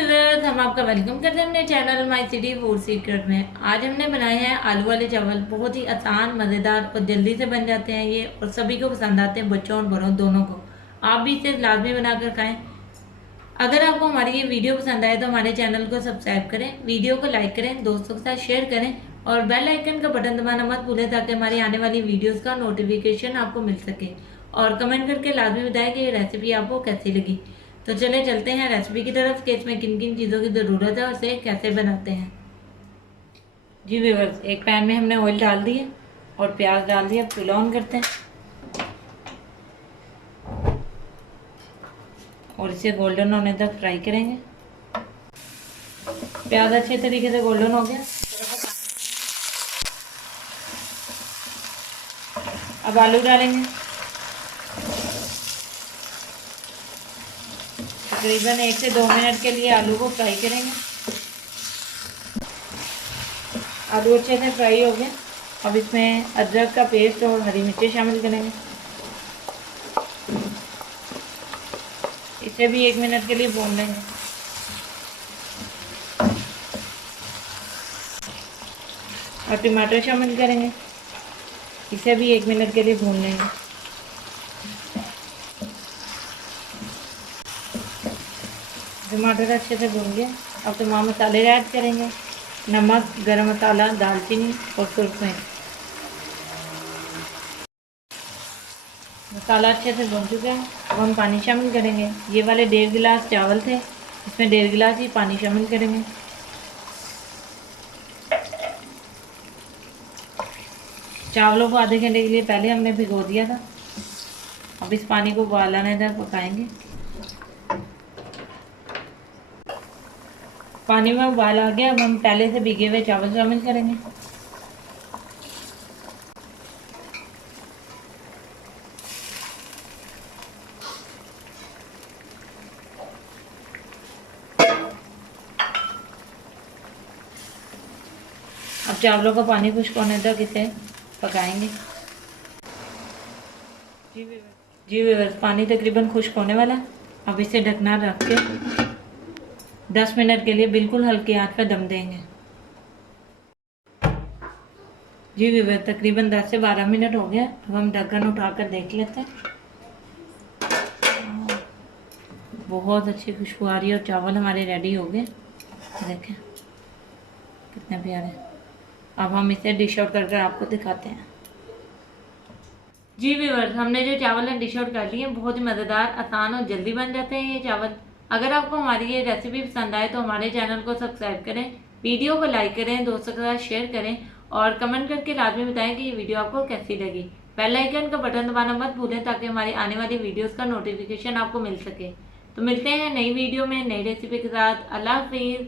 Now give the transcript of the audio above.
Viewers, हम आपका welcome करते हैं अपने channel my city food secret में। आज हमने बनाए हैं आलू वाले चावल। बहुत ही आसान, मज़ेदार और जल्दी से बन जाते हैं ये, और सभी को पसंद आते हैं, बच्चों और बड़ों दोनों को। आप भी इसे लाजमी बनाकर खाएं। अगर आपको हमारी ये वीडियो पसंद आए तो हमारे चैनल को सब्सक्राइब करें, वीडियो को लाइक करें, दोस्तों के साथ शेयर करें और बेल आइकन का बटन दबाना मत भूलें ताकि हमारी आने वाली वीडियोस का नोटिफिकेशन आपको मिल सके। और कमेंट करके लाजमी बताएं कि ये रेसिपी आपको कैसी लगी। तो चले चलते हैं रेसिपी की तरफ कि इसमें किन किन चीज़ों की ज़रूरत है और इसे कैसे बनाते हैं। जी व्यूअर्स, एक पैन में हमने ऑयल डाल दिया और प्याज डाल दिया। अब चूल्हा ऑन करते हैं और इसे गोल्डन होने तक फ्राई करेंगे। प्याज अच्छे तरीके से गोल्डन हो गया। अब आलू डालेंगे। तकरीबन 1 से 2 मिनट के लिए आलू को फ्राई करेंगे। आलू अच्छे से फ्राई हो गए। अब इसमें अदरक का पेस्ट और हरी मिर्ची शामिल करेंगे। इसे भी 1 मिनट के लिए भून लेंगे। और टमाटर शामिल करेंगे। इसे भी 1 मिनट के लिए भून लेंगे। टमाटर अच्छे से भून गए। अब तमाम मसाले ऐड करेंगे। नमक, गरम मसाला, दालचीनी और सुर्ख मिर्च। मसाला अच्छे से भून चुका है। अब हम पानी शामिल करेंगे। ये वाले 1.5 गिलास चावल थे, इसमें 1.5 गिलास ही पानी शामिल करेंगे। चावलों को आधे घंटे के लिए पहले हमने भिगो दिया था। अब इस पानी को उबाल आने तक पकाएंगे। पानी में उबाल आ गया। अब हम पहले से भिगे हुए चावल शामिल करेंगे। अब चावलों का पानी खुश्क होने तक इसे पकाएंगे। जी व्यूअर्स, पानी तकरीबन खुश्क होने वाला है। अब इसे ढकना रख के 10 मिनट के लिए बिल्कुल हल्की आंच पर दम देंगे। जी व्यूअर्स, तकरीबन 10 से 12 मिनट हो गया। अब हम ढक्कन उठाकर देख लेते हैं। बहुत अच्छी खुशबू आ रही है और चावल हमारे रेडी हो गए। देखें कितने प्यारे। अब हम इसे डिश आउट करके आपको दिखाते हैं। जी व्यूअर्स, हमने जो चावल है डिश आउट कर लिए हैं। बहुत ही मज़ेदार, आसान और जल्दी बन जाते हैं ये चावल। अगर आपको हमारी ये रेसिपी पसंद आए तो हमारे चैनल को सब्सक्राइब करें, वीडियो को लाइक करें, दोस्तों के साथ शेयर करें और कमेंट करके लाजमी बताएं कि ये वीडियो आपको कैसी लगी। बेल आइकन का बटन दबाना मत भूलें ताकि हमारी आने वाली वीडियोस का नोटिफिकेशन आपको मिल सके। तो मिलते हैं नई वीडियो में नई रेसिपी के साथ। अल्लाह हाफिज़।